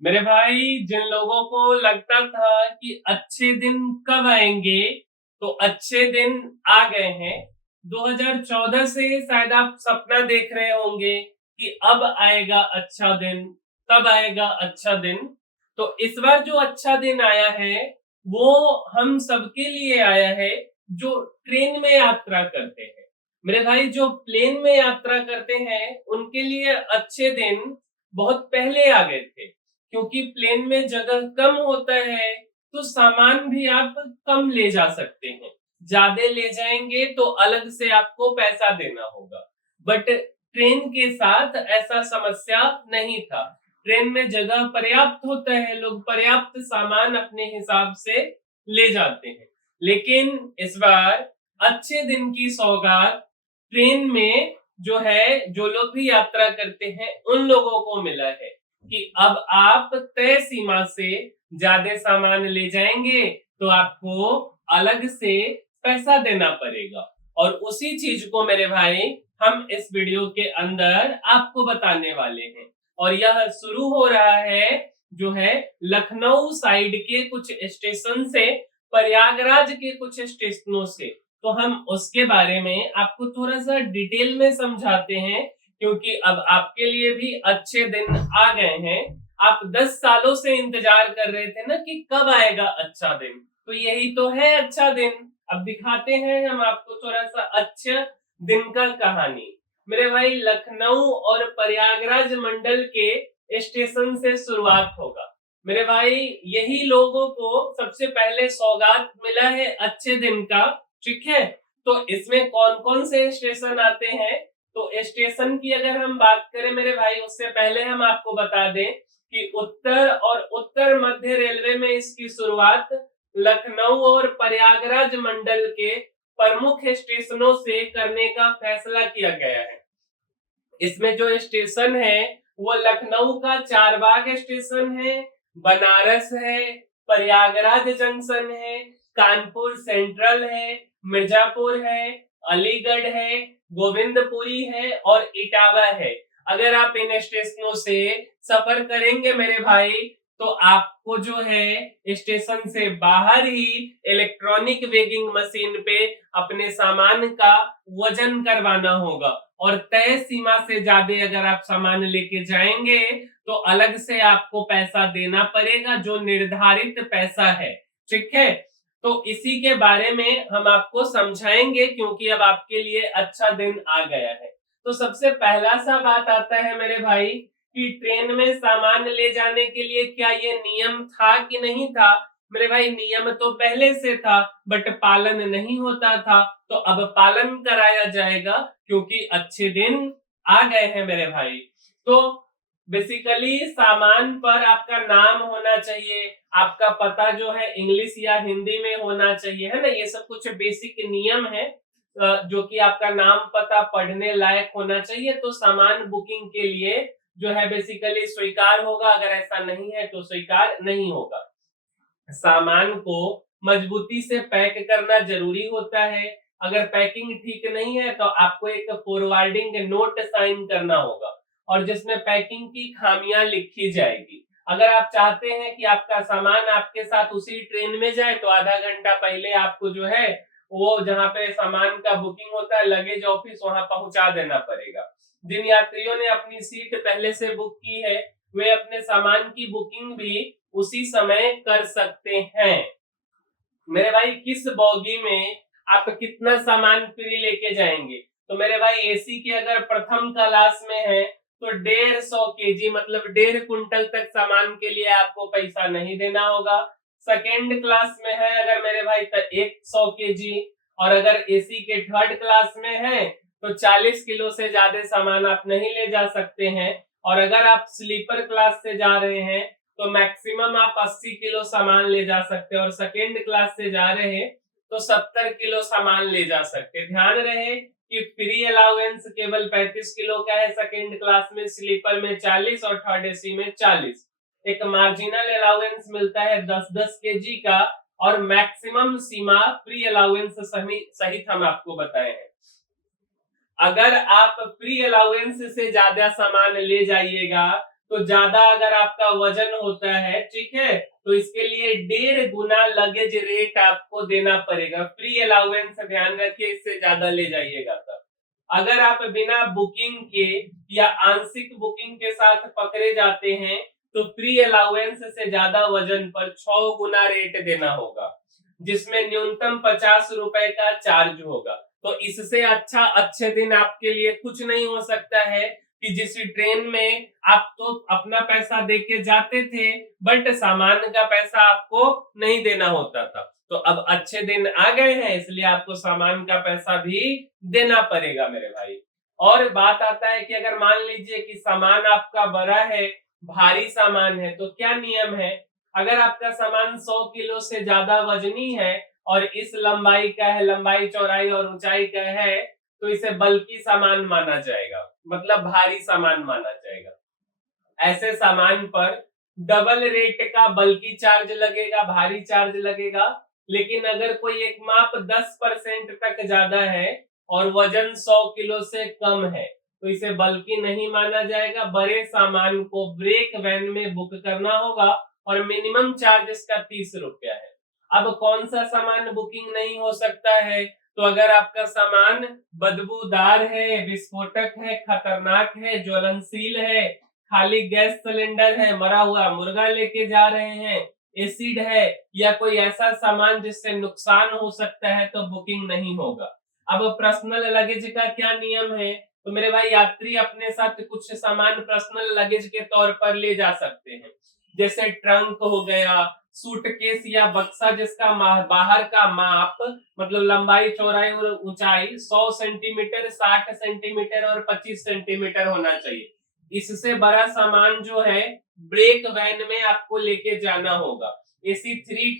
मेरे भाई, जिन लोगों को लगता था कि अच्छे दिन कब आएंगे, तो अच्छे दिन आ गए हैं। 2014 से शायद आप सपना देख रहे होंगे कि अब आएगा अच्छा दिन, तब आएगा अच्छा दिन। तो इस बार जो अच्छा दिन आया है वो हम सबके लिए आया है जो ट्रेन में यात्रा करते हैं। मेरे भाई, जो प्लेन में यात्रा करते हैं उनके लिए अच्छे दिन बहुत पहले आ गए थे, क्योंकि प्लेन में जगह कम होता है तो सामान भी आप कम ले जा सकते हैं। ज्यादा ले जाएंगे तो अलग से आपको पैसा देना होगा। बट ट्रेन के साथ ऐसा समस्या नहीं था। ट्रेन में जगह पर्याप्त होता है, लोग पर्याप्त सामान अपने हिसाब से ले जाते हैं। लेकिन इस बार अच्छे दिन की सौगात ट्रेन में जो है, जो लोग भी यात्रा करते हैं उन लोगों को मिला है कि अब आप तय सीमा से ज्यादा सामान ले जाएंगे तो आपको अलग से पैसा देना पड़ेगा। और उसी चीज को मेरे भाई हम इस वीडियो के अंदर आपको बताने वाले हैं। और यह शुरू हो रहा है जो है लखनऊ साइड के कुछ स्टेशन से, प्रयागराज के कुछ स्टेशनों से। तो हम उसके बारे में आपको थोड़ा सा डिटेल में समझाते हैं, क्योंकि अब आपके लिए भी अच्छे दिन आ गए हैं। आप 10 सालों से इंतजार कर रहे थे ना कि कब आएगा अच्छा दिन, तो यही तो है अच्छा दिन। अब दिखाते हैं हम आपको थोड़ा सा अच्छा दिन का कहानी। मेरे भाई, लखनऊ और प्रयागराज मंडल के स्टेशन से शुरुआत होगा। मेरे भाई, यही लोगों को सबसे पहले सौगात मिला है अच्छे दिन का। ठीक है, तो इसमें कौन कौन से स्टेशन आते हैं? तो स्टेशन की अगर हम बात करें मेरे भाई, उससे पहले हम आपको बता दें कि उत्तर और उत्तर मध्य रेलवे में इसकी शुरुआत लखनऊ और प्रयागराज मंडल के प्रमुख स्टेशनों से करने का फैसला किया गया है। इसमें जो स्टेशन है वो लखनऊ का चारबाग स्टेशन है, बनारस है, प्रयागराज जंक्शन है, कानपुर सेंट्रल है, मिर्जापुर है, अलीगढ़ है, गोविंदपुरी है और इटावा है। अगर आप इन स्टेशनों से सफर करेंगे मेरे भाई, तो आपको जो है स्टेशन से बाहर ही इलेक्ट्रॉनिक वेगिंग मशीन पे अपने सामान का वजन करवाना होगा। और तय सीमा से ज्यादा अगर आप सामान लेके जाएंगे तो अलग से आपको पैसा देना पड़ेगा, जो निर्धारित पैसा है। ठीक है, तो इसी के बारे में हम आपको समझाएंगे, क्योंकि अब आपके लिए अच्छा दिन आ गया है। तो सबसे पहला सा बात आता है मेरे भाई कि ट्रेन में सामान ले जाने के लिए क्या ये नियम था कि नहीं था? मेरे भाई, नियम तो पहले से था, बट पालन नहीं होता था। तो अब पालन कराया जाएगा, क्योंकि अच्छे दिन आ गए हैं मेरे भाई। तो बेसिकली सामान पर आपका नाम होना चाहिए, आपका पता जो है इंग्लिश या हिंदी में होना चाहिए, है ना। ये सब कुछ बेसिक नियम है, जो कि आपका नाम पता पढ़ने लायक होना चाहिए। तो सामान बुकिंग के लिए जो है बेसिकली स्वीकार होगा, अगर ऐसा नहीं है तो स्वीकार नहीं होगा। सामान को मजबूती से पैक करना जरूरी होता है। अगर पैकिंग ठीक नहीं है तो आपको एक फॉरवर्डिंग नोट साइन करना होगा, और जिसमें पैकिंग की खामियां लिखी जाएगी। अगर आप चाहते हैं कि आपका सामान आपके साथ उसी ट्रेन में जाए, तो आधा घंटा पहले आपको जो है वो जहाँ पे सामान का बुकिंग होता है लगेज ऑफिस, वहां पहुंचा देना पड़ेगा। जिन यात्रियों ने अपनी सीट पहले से बुक की है वे अपने सामान की बुकिंग भी उसी समय कर सकते हैं। मेरे भाई, किस बोगी में आप कितना सामान फ्री लेके जाएंगे? तो मेरे भाई, एसी के अगर प्रथम क्लास में है तो 150 kg मतलब 1.5 कुंटल तक सामान के लिए आपको पैसा नहीं देना होगा। सेकेंड क्लास में है अगर मेरे भाई तो 100 kg, और अगर एसी के थर्ड क्लास में है तो 40 किलो से ज्यादा सामान आप नहीं ले जा सकते हैं। और अगर आप स्लीपर क्लास से जा रहे हैं तो मैक्सिमम आप 80 किलो सामान ले जा सकते हैं, और सेकेंड क्लास से जा रहे हैं तो 70 किलो सामान ले जा सकते हैं। ध्यान रहे कि फ्री अलाउंस केवल 35 किलो का है सेकेंड क्लास में, स्लीपर में 40 और थर्ड एसी में 40। एक मार्जिनल अलाउंस मिलता है 10-10 केजी का, और मैक्सिमम सीमा फ्री अलाउंस सहित हम आपको बताए हैं। अगर आप फ्री अलाउंस से ज्यादा सामान ले जाइएगा तो ज्यादा अगर आपका वजन होता है, ठीक है, तो इसके लिए 1.5 गुना लगेज रेट आपको देना पड़ेगा। फ्री अलाउंस ध्यान रखिए, इससे ज्यादा ले जाइएगा तब। अगर आप बिना बुकिंग के या आंशिक बुकिंग के साथ पकड़े जाते हैं तो फ्री अलाउंस से ज्यादा वजन पर 6 गुना रेट देना होगा, जिसमें न्यूनतम 50 रुपए का चार्ज होगा। तो इससे अच्छा अच्छे दिन आपके लिए कुछ नहीं हो सकता है कि जिस ट्रेन में आप तो अपना पैसा दे के जाते थे बट सामान का पैसा आपको नहीं देना होता था। तो अब अच्छे दिन आ गए हैं, इसलिए आपको सामान का पैसा भी देना पड़ेगा मेरे भाई। और बात आता है कि अगर मान लीजिए कि सामान आपका बड़ा है, भारी सामान है, तो क्या नियम है। अगर आपका सामान 100 किलो से ज्यादा वजनी है और इस लंबाई का है, लंबाई चौड़ाई और ऊंचाई का है, तो इसे बल्की सामान माना जाएगा, मतलब भारी सामान माना जाएगा। ऐसे सामान पर डबल रेट का बल्की चार्ज लगेगा, भारी चार्ज लगेगा। लेकिन अगर कोई एक माप 10% तक ज्यादा है और वजन 100 किलो से कम है तो इसे बल्की नहीं माना जाएगा। बड़े सामान को ब्रेक वैन में बुक करना होगा और मिनिमम चार्ज इसका 30 रुपया है। अब कौन सा सामान बुकिंग नहीं हो सकता है, तो अगर आपका सामान बदबूदार है, विस्फोटक है, खतरनाक है, ज्वलनशील है, खाली गैस सिलेंडर है, मरा हुआ मुर्गा लेके जा रहे हैं, एसिड है या कोई ऐसा सामान जिससे नुकसान हो सकता है, तो बुकिंग नहीं होगा। अब पर्सनल लगेज का क्या नियम है, तो मेरे भाई यात्री अपने साथ कुछ सामान पर्सनल लगेज के तौर पर ले जा सकते हैं, जैसे ट्रंक हो गया, सूटकेस या बक्सा जिसका बाहर का माप मतलब लंबाई चौड़ाई और ऊंचाई 100 सेंटीमीटर, 60 सेंटीमीटर और 25 सेंटीमीटर होना चाहिए। इससे बड़ा सामान जो है ब्रेक वैन में आपको लेके जाना होगा। एसी 3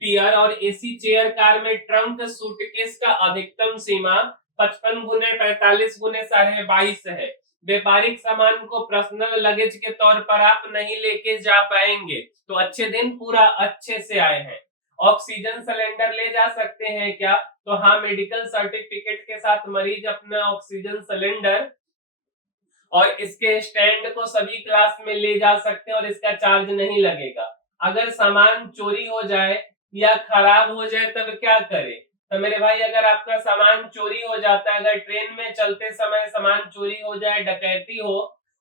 टियर और एसी चेयर कार में ट्रंक सूटकेस का अधिकतम सीमा 55 गुने 45 गुने 22.5 है। व्यापारिक सामान को पर्सनल लगेज के तौर पर आप नहीं लेके जा पाएंगे। तो अच्छे दिन पूरा अच्छे से आए हैं। ऑक्सीजन सिलेंडर ले जा सकते हैं क्या, तो हाँ, मेडिकल सर्टिफिकेट के साथ मरीज अपना ऑक्सीजन सिलेंडर और इसके स्टैंड को सभी क्लास में ले जा सकते हैं और इसका चार्ज नहीं लगेगा। अगर सामान चोरी हो जाए या खराब हो जाए तब क्या करें, तो मेरे भाई अगर आपका सामान चोरी हो जाता है, अगर ट्रेन में चलते समय सामान चोरी हो जाए, डकैती हो,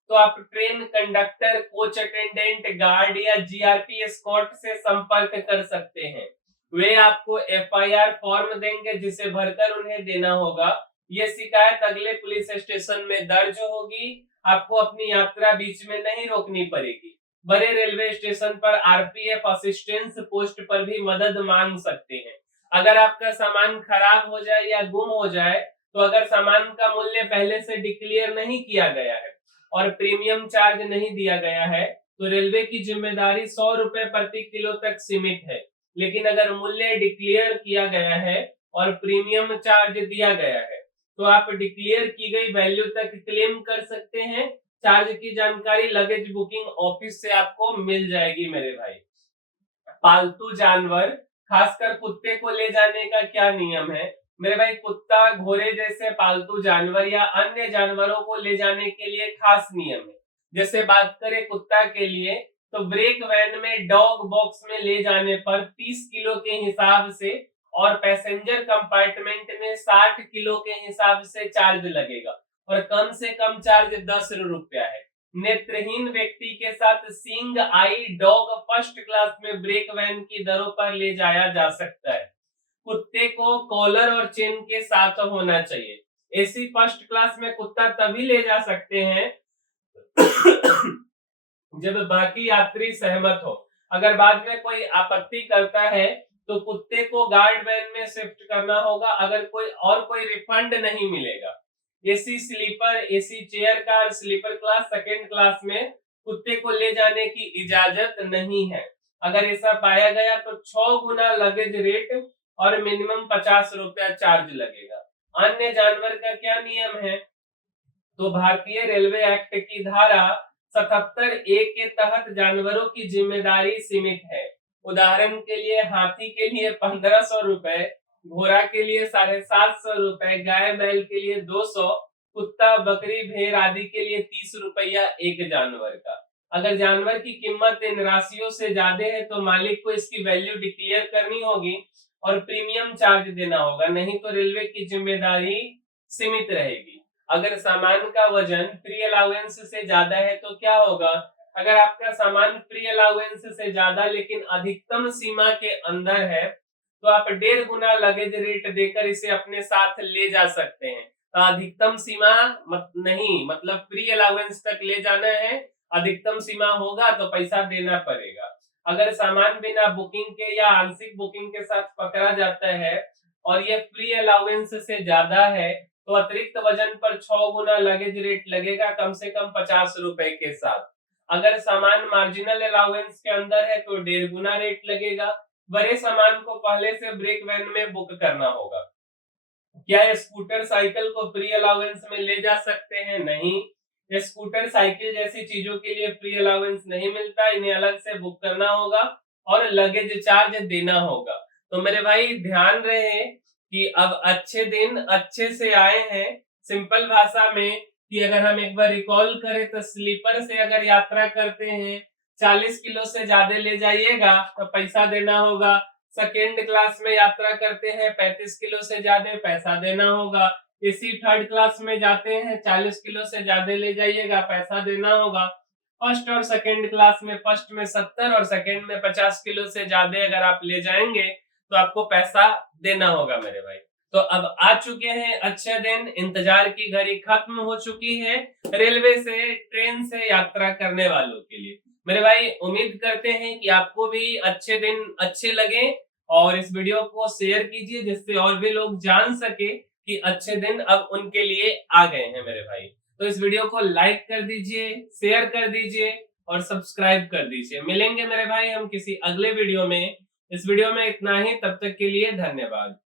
तो आप train conductor, coach attendant, guard या जीआरपी एस्कॉर्ट से संपर्क कर सकते हैं। वे आपको एफआईआर फॉर्म देंगे जिसे भरकर उन्हें देना होगा। ये शिकायत अगले पुलिस स्टेशन में दर्ज होगी। आपको अपनी यात्रा बीच में नहीं रोकनी पड़ेगी। बड़े रेलवे स्टेशन पर आरपीएफ असिस्टेंस पोस्ट पर भी मदद मांग सकते हैं। अगर आपका सामान खराब हो जाए या गुम हो जाए, तो अगर सामान का मूल्य पहले से डिक्लेयर नहीं किया गया है और प्रीमियम चार्ज नहीं दिया गया है, तो रेलवे की जिम्मेदारी 100 रुपए प्रति किलो तक सीमित है। लेकिन अगर मूल्य डिक्लेयर किया गया है और प्रीमियम चार्ज दिया गया है, तो आप डिक्लेयर की गई वैल्यू तक क्लेम कर सकते हैं। चार्ज की जानकारी लगेज बुकिंग ऑफिस से आपको मिल जाएगी मेरे भाई। पालतू जानवर, खासकर कुत्ते को ले जाने का क्या नियम है मेरे भाई। कुत्ता, घोड़े जैसे पालतू जानवर या अन्य जानवरों को ले जाने के लिए खास नियम है। जैसे बात करें कुत्ता के लिए, तो ब्रेक वैन में डॉग बॉक्स में ले जाने पर 30 किलो के हिसाब से और पैसेंजर कंपार्टमेंट में 60 किलो के हिसाब से चार्ज लगेगा और कम से कम चार्ज 10 रुपया है। नेत्रहीन व्यक्ति के साथ सिंग आई डॉग फर्स्ट क्लास में ब्रेक वैन की दरों पर ले जाया जा सकता है। कुत्ते को कॉलर और चेन के साथ होना चाहिए। एसी फर्स्ट क्लास में कुत्ता तभी ले जा सकते हैं जब बाकी यात्री सहमत हो। अगर बाद में कोई आपत्ति करता है तो कुत्ते को गार्ड वैन में शिफ्ट करना होगा। अगर कोई रिफंड नहीं मिलेगा। AC sleeper, AC chair car, sleeper class, second class में कुत्ते को ले जाने की इजाजत नहीं है। अगर ऐसा पाया गया तो 6 गुना लगेज रेट और मिनिमम 50 रुपया चार्ज लगेगा। अन्य जानवर का क्या नियम है, तो भारतीय रेलवे एक्ट की धारा 77A के तहत जानवरों की जिम्मेदारी सीमित है। उदाहरण के लिए हाथी के लिए 1500 रुपए, घोड़ा के लिए 750 रुपए, गाय बैल के लिए 200, कुत्ता, बकरी, भेड़ आदि के लिए 30 रुपया एक जानवर का। अगर जानवर की कीमत इन राशियों से ज्यादा है तो मालिक को इसकी वैल्यू डिक्लेयर करनी होगी और प्रीमियम चार्ज देना होगा, नहीं तो रेलवे की जिम्मेदारी सीमित रहेगी। अगर सामान का वजन फ्री अलाउंस से ज्यादा है तो क्या होगा? अगर आपका सामान फ्री अलाउंस से ज्यादा लेकिन अधिकतम सीमा के अंदर है तो आप 1.5 गुना लगेज रेट देकर इसे अपने साथ ले जा सकते हैं। तो अधिकतम सीमा नहीं, मतलब फ्री अलाउंस तक ले जाना है, अधिकतम सीमा होगा तो पैसा देना पड़ेगा। अगर सामान बिना बुकिंग के या आंशिक बुकिंग के साथ पकड़ा जाता है और ये फ्री अलाउंस से ज्यादा है तो अतिरिक्त वजन पर 6 गुना लगेज रेट लगेगा, कम से कम 50 रुपए के साथ। अगर सामान मार्जिनल अलाउंस के अंदर है तो 1.5 गुना रेट लगेगा। बड़े सामान को पहले से ब्रेक वैन में बुक करना होगा। क्या स्कूटर साइकिल को फ्री अलाउंस में ले जा सकते हैं? नहीं, स्कूटर साइकिल जैसी चीजों के लिए फ्री अलाउंस नहीं मिलता, इन्हें अलग से बुक करना होगा और लगेज चार्ज देना होगा। तो मेरे भाई ध्यान रहे कि अब अच्छे दिन अच्छे से आए हैं। सिंपल भाषा में कि अगर हम एक बार रिकॉल करें तो स्लीपर से अगर यात्रा करते हैं 40 किलो से ज्यादा ले जाइएगा तो पैसा देना होगा। सेकेंड क्लास में यात्रा करते हैं 35 किलो से ज्यादा, पैसा देना होगा। एसी थर्ड क्लास में जाते हैं 40 किलो से ज्यादा ले जाइएगा, पैसा देना होगा। फर्स्ट और सेकेंड क्लास में फर्स्ट में 70 और सेकेंड में 50 किलो से ज्यादा अगर आप ले जाएंगे तो आपको पैसा देना होगा मेरे भाई। तो अब आ चुके हैं अच्छे दिन, इंतजार की घड़ी खत्म हो चुकी है रेलवे से ट्रेन से यात्रा करने वालों के लिए। मेरे भाई उम्मीद करते हैं कि आपको भी अच्छे दिन अच्छे लगे और इस वीडियो को शेयर कीजिए जिससे और भी लोग जान सके कि अच्छे दिन अब उनके लिए आ गए हैं मेरे भाई। तो इस वीडियो को लाइक कर दीजिए, शेयर कर दीजिए और सब्सक्राइब कर दीजिए। मिलेंगे मेरे भाई हम किसी अगले वीडियो में। इस वीडियो में इतना ही, तब तक के लिए धन्यवाद।